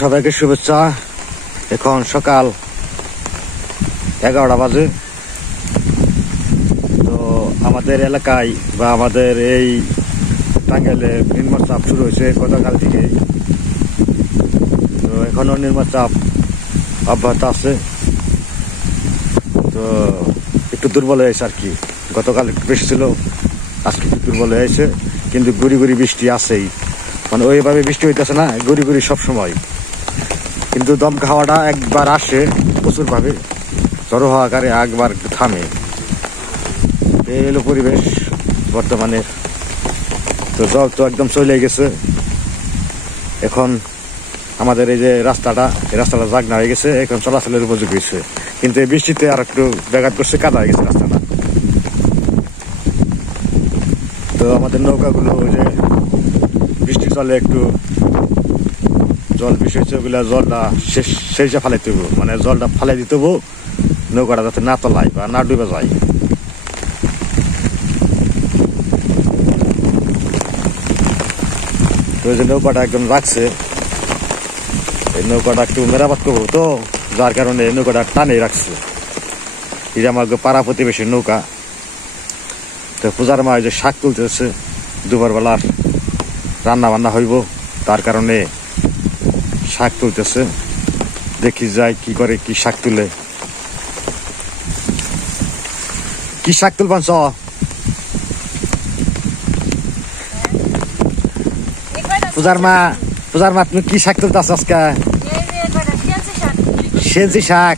সবাইকে শুভেচ্ছা। এখন সকাল 11টা বাজে। তো আমাদের এলাকায় বা আমাদের এই টাঙ্গাইলে নিম্নচাপ শুরু হয়েছে গতকাল থেকে। তো এখনো নিম্নচাপ অব্যাহত আছে। তো একটু দুর্বল হয়েছে আর কি। গতকাল একটু বেশি ছিল, আজকে একটু দুর্বল হয়েছে, কিন্তু গুড়ি গুড়ি বৃষ্টি আছেই। মানে ওইভাবে বৃষ্টি হইতেছে না, গুড়ি গুড়ি সবসময়, কিন্তু দমকা হাওয়াটা একবার আসে প্রচুর ভাবে, ঝড়ো হওয়া আকারে একবার থামে। এই হলো পরিবেশ বর্তমানে। তো জল তো একদম চলে গেছে। এখন আমাদের এই যে রাস্তাটা, এই রাস্তাটা জাগনা হয়ে গেছে, এখন চলাচলের উপযোগী হয়েছে। কিন্তু এই বৃষ্টিতে আর একটু ব্যাঘাত করছে, কাদা হয়ে গেছে রাস্তাটা। তো আমাদের নৌকাগুলো ওই যে বৃষ্টি চলে একটু জল বেশি হচ্ছে, ওগুলা জলটা শেষে ফালাইতে হবো, মানে জলটা ফালাই দিতে হবো, নৌকাটা যাতে না তলায় বা না ডুবে যায়। তো ওই যে নৌকাটা একদম রাখছে, এই নৌকাটা একটু মেরামত করবো, তো যার কারণে এই নৌকাটা টানে রাখছে। এটা আমার পাড়া প্রতিবেশীর নৌকা। তো পূজার মা যে শাক তুলতেছে, দুপুর বেলার রান্না বান্না হইব, তার কারণে শাক তুলতেছে। দেখি যায় কি করে, কি শাক তুলে, কি শাক তুলবান চ পূজার মা তুমি কি শাক তুলতেছ আজকে? সেঞ্চি শাক।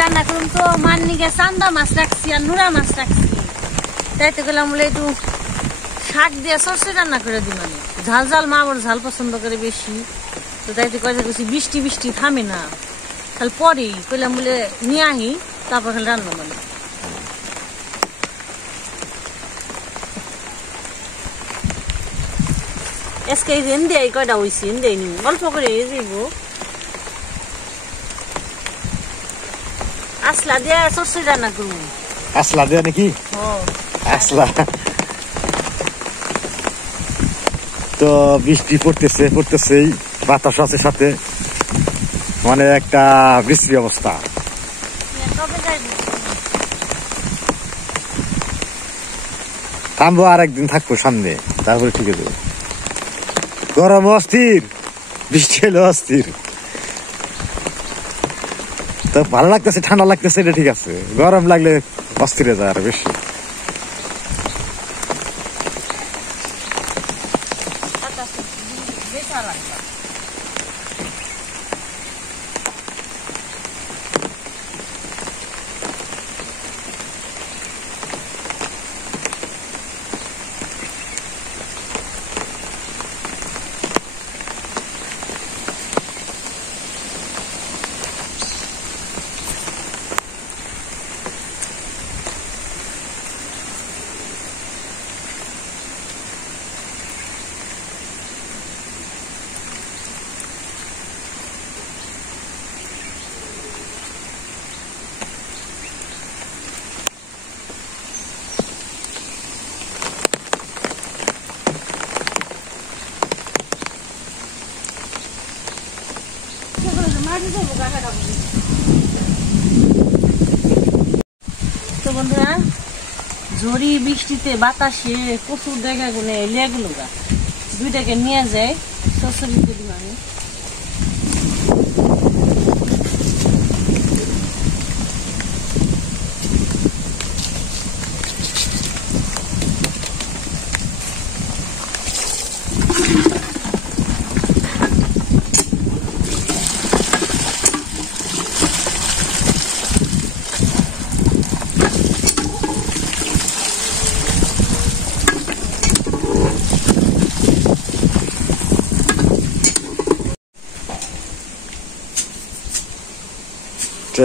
রান্না করুন তো, মান্নিকে চান্দা মাছ রাখছি আর নুরা মাছ রাখছি, তাই তো গেলাম বলে একটু শাক দিয়ে সরষে রান্না করে দিই। মানে ঝাল ঝাল, মা আবার ঝাল পছন্দ করে বেশি, তো তাই তো কথা বলছি বৃষ্টি বৃষ্টি থামে না, তাহলে পরেই কইলাম বলে নিয়ে আহি, তারপর খালি রান্না। মানে আজকে এই রেন দিয়ে কয়টা হয়েছে, এন দিয়ে নি অল্প করে যাইব। আসলা দিয়ে সরষে রান্না করবো। আসলা দিয়ে নাকি? আসলা। তো বৃষ্টি পড়তেছেই, বাতাস আছে সাথে, মানে একটা বৃষ্টি অবস্থা। থামবো, আর একদিন থাকবো সামনে, তারপরে ঠিক আছে। গরম অস্থির, বৃষ্টি হলো অস্থির। তো ভালো লাগতেছে, ঠান্ডা লাগতেছে, এটা ঠিক আছে। গরম লাগলে অস্থির হয়ে যায় আরো বেশি। তো বন্ধুরা, ঝড়ি বৃষ্টিতে বাতাসে প্রচুর জায়গা গুলো লেগুলো গা দুইটাকে নিয়ে যায় সরষে দিতে দিব আমি।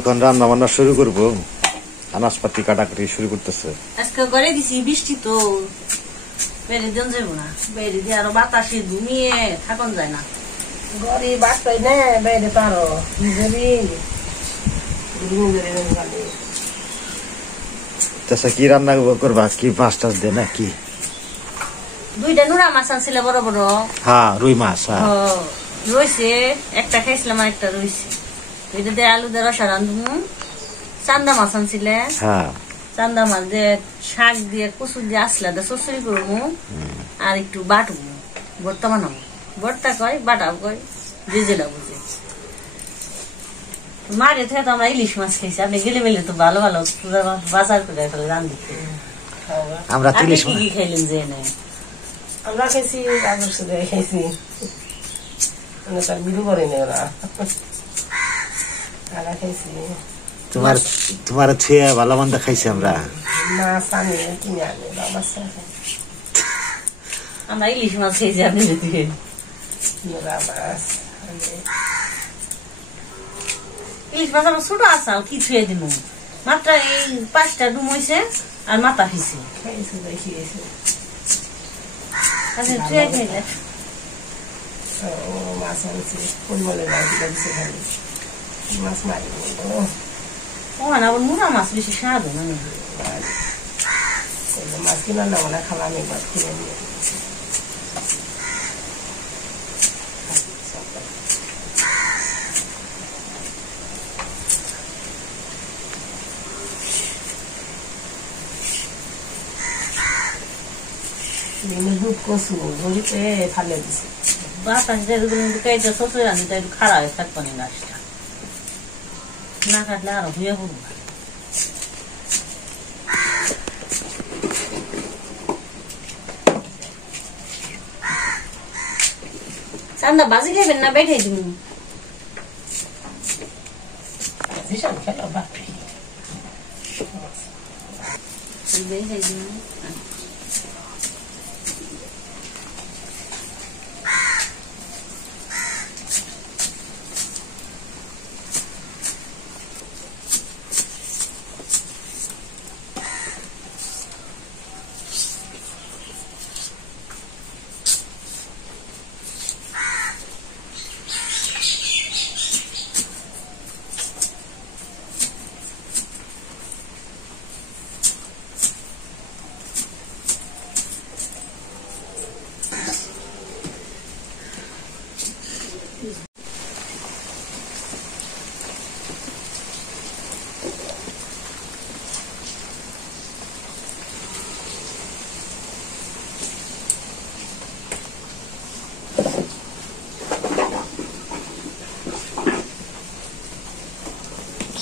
এখন রান্না বান্না শুরু করবো, আনাজপাতি কাটাকাটি শুরু করতেছে। আজকে করে দিছি, বৃষ্টি তো বেড়ে দিন যাবো না, বেড়ে দিয়ে আরো বাতাসে ঘুমিয়ে থাকুন যায় না। গড়ি বাঁচতাই না বেড়ে পারো কি রান্না করবা, কি মাছ টাছ দে না কি? দুইটা নুরা মাছ আনছিলে বড় বড়। হ্যাঁ, রুই মাছ। রয়েছে একটা খাইছিলাম আর একটা রয়েছে এটা দিয়ে আলু দিয়ে রসা রান্ধবো চান্দা মাছ আনছিলে হ্যাঁ চান্দা মাছ দিয়ে শাক দিয়ে কচু দিয়ে আসলে চচড়ি করবো আর একটু বাটবো ভর্তা বানাবো ভর্তা কয় বাটাও কয় যে যেটা বুঝে মারে থেকে তো আমরা ইলিশ মাছ খেয়েছি আপনি গেলে মেলে তো ভালো ভালো বাজার করে ফেলে রান্ধি আমরা আপনি তিলিশ কি কি খাইলেন যে এনে আমরা খেয়েছি আগের সাথে খেয়েছি মানে তার বিরু করেনি ওরা আমরা খেয়েছি তোমার ছুঁয়ে ভালো মন্দ খাইছি আমরা মাছ আনি কিনে আনি বাবার সাথে আমরা ইলিশ মাছ খেয়েছি আপনি যদি নোরা মাছ আনি ইলিশ মাছ আমার ছোট আসাল কি ছুঁয়ে দিন মাত্র এই 5টা ডুম হয়েছে আর মাথা ফিসে খেয়েছি দেখি গেছি আচ্ছা ছুঁয়ে খেলে ও মাছ আনছি ফুল বলে দিতে দিছে খালি মাছ মারি ও না আবার মুড়া মাছ বেশি স্বাদ না মাছ কিনা না মনে খালাম একবার কিনে নিয়ে দুধ কচু গড়িতে ফালে দিছে বাতাস দিয়ে চচড়ি রান্ধি তাই একটু খারাপ হয়ে থাকবো না গাছটা না কাটলে আরো হয়ে পড়বো চান্দা বাজি খাইবেন না বেঠাই দিব ভীষণ খেলো বাপরে বেঠাই দিব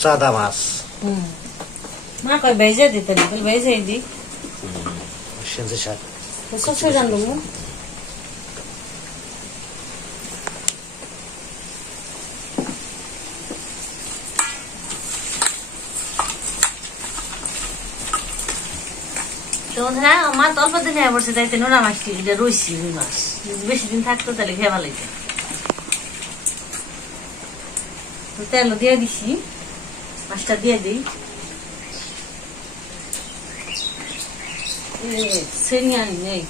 সাদা মাছ মা কয় ভেজে দিতে ভেজে দি সেন্সে শাক চচড়ি রান্ধবো মা তো অল্প দিন পড়ছে তাইতে নোনা মাছটি এটা রয়েছি রুই মাছ বেশি দিন থাকতো তাহলে খেয়ে ভালো তেল দিয়ে দিছি মাছটা দিয়ে দিই সেনি আনি নেই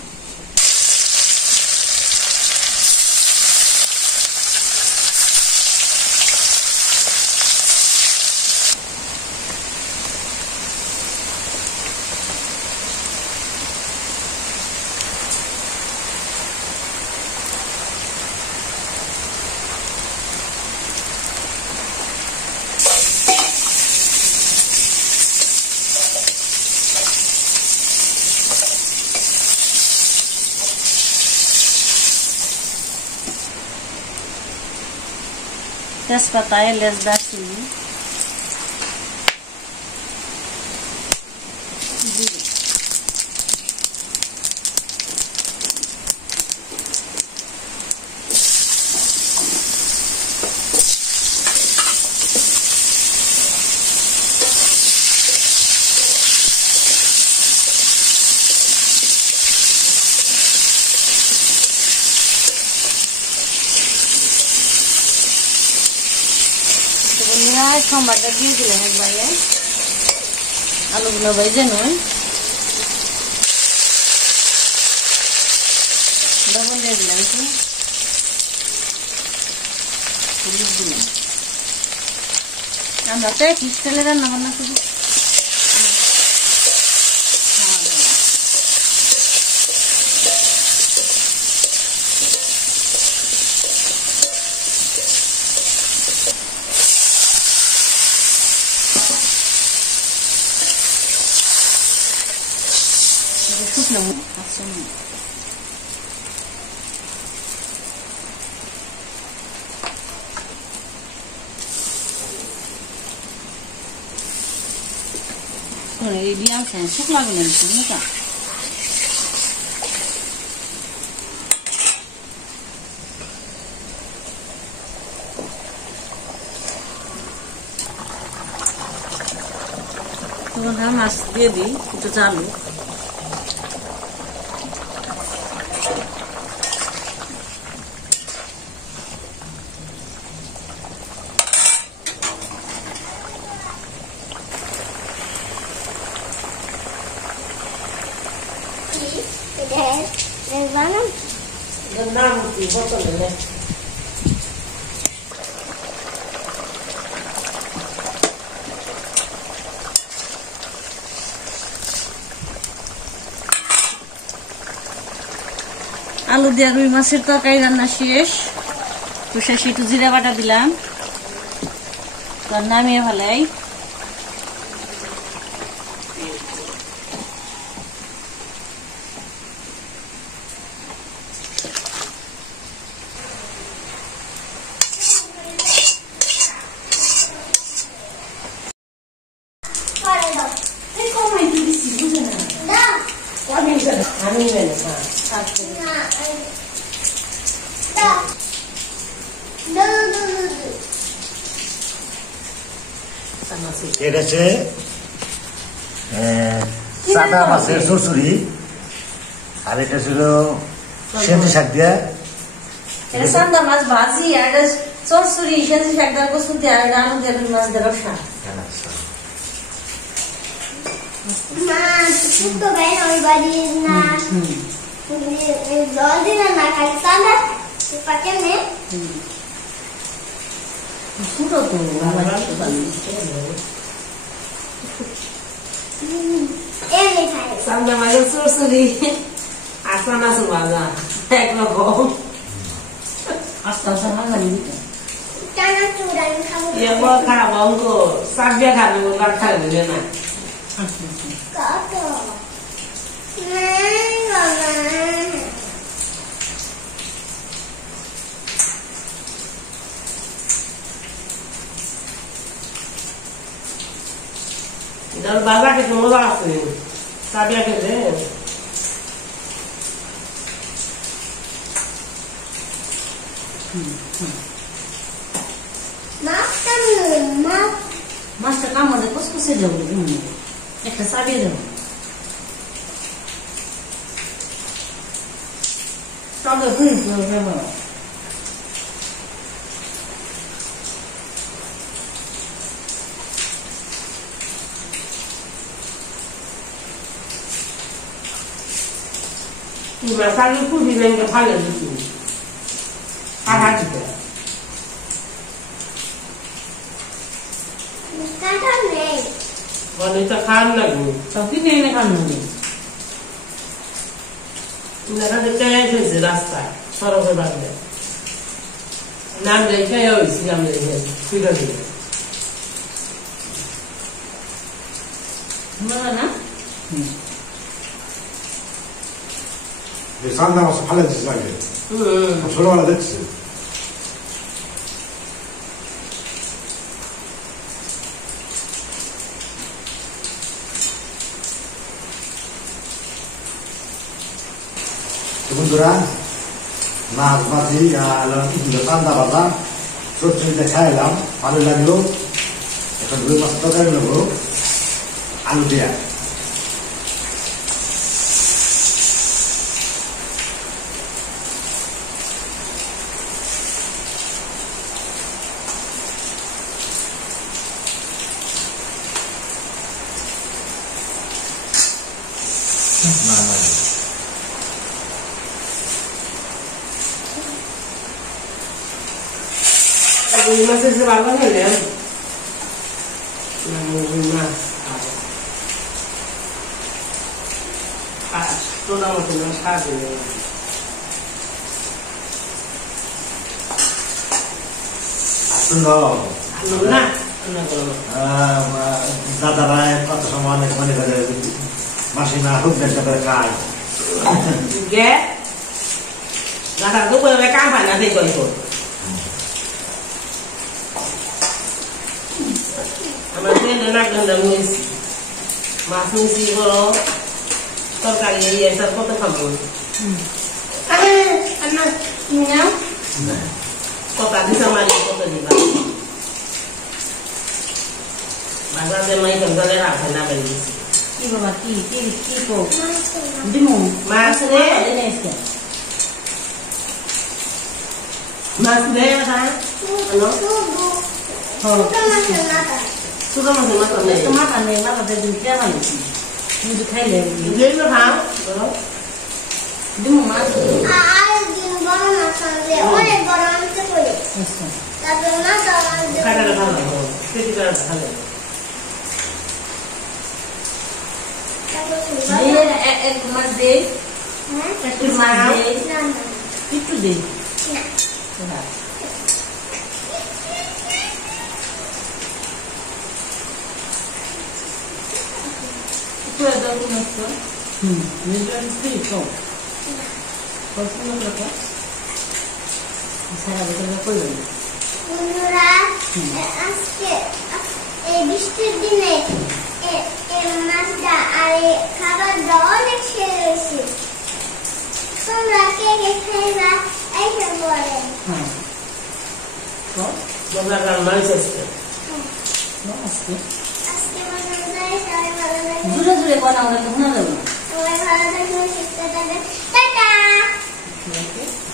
তেজপাতা এলাচ দারচিনি সম্বারটা দিয়ে দিলাম একবারে আলুগুলো ভেজে নয় লবণ দিয়ে দিলাম একটু হলুদ দিলাম আমরা তো এক স্টাইলে রান্না বান্না করি না আচ্ছা এই বিয়াল খায় শুকলা গুলো না তখন মাছ দিয়ে দিই একটু চালু নাম কি বোতলে আলু দিয়ে রুই মাছের তরকারি রান্না শেষ তো শেষে একটু জিরা বাটা দিলাম তো নামিয়ে ফেলাই আমি এটা হচ্ছে সাদা মাছের চুরচুরি আর এটা ছিল সেন্টি শাক দিয়া এটা সান্দা মাছ ভাজি আর এটা চরচুরি সেন্টি শাক দিয়ে কচু দিয়ে আর আলু দিয়ে রুই মাছ দিয়ে রসা মা তো বেন ওই বাড়ি না জল দিলে না খালি সাদা পাকে নে পুরো তো এমনি খাই সামনে মাঝে সরসরি আসা মাছ ভাজা একরকম আস্তে আস্তে ভাজা দিতে টানা চুড়ান খাবো এবার খাবো অঙ্কো সাবিয়া খাবে ওরা খাবে না কত নাই বাবা তোর বাবাকে তো মজা আছে সাবিয়া খেলে মাছটা কামড়ে কসকসে দেবো একটা চাবিয়ে দেবো তবে Masalah itu bilang kepala itu. Apa juga? কাটা নেই Wanita kan lagi. tapi nenek kan nih Mereka dekaya itu jelas tak. Sorok berbeda. Nam dekaya itu nam dekaya. Sudah dia. mana সান্দা মাছ ভালো দিচ্ছে লাগে ছোটবেলা দেখছি বন্ধুরা মাছ ভাজি সান্দা ভাজা চটচড়িতে খাইলাম ভালো লাগলো একটা রুই মাছ তরকারি নেবো আলু দিয়া না না Masih sebaliknya kan ya. Nah, itu nama tulang sapi. আসলো Nah, kalau দাদারা কত সময় অনেক মনে করে মাসিমা খুব দেখা করে খায় ghé là lúc bây cái phải là gì rồi mà thế nên là gần là mười mà mười gì đó con cái gì sao có thể làm được Ăn nhá. có cả đi sang mai có thể đi vào mà ra đây mấy cầm ra đây làm phải làm gì কি বাবা কি কো দিমু Mas রে deh, দেনেছে mas deh kan? Ano? Suka masih mata. Suka masih makan deh. তোমার কানে বাবা দেন কে বানাইছি দুধ খাইলে Jadi nó tháo. Đó. দিমু মাছ Ay, din bana masande. Oleh bana ante koi. আচ্ছা Tapi mata ante. Kada ada tháo rồi. Cái gì kada tháo rồi. দে এক মাছ দে একটু মাছ দে Nana. একটু দে Nah. Puoi dare un altro? Mi dai scritto. Qualcuno lo fa? Sarà vedere quello. Bunura aske biştir dine mazda ay খাবার অনেক শেষ তোমরা কে কে খাইবা এইসব বলে Ah. No? Vamos agarrar mais este. No, así. আজকে মনে হয় সবাই ভালো থাকে দূরে দূরে বানাও না তো না দেবো সবাই ভালো থাকবে সুস্থ থাকবে টাটা Okay.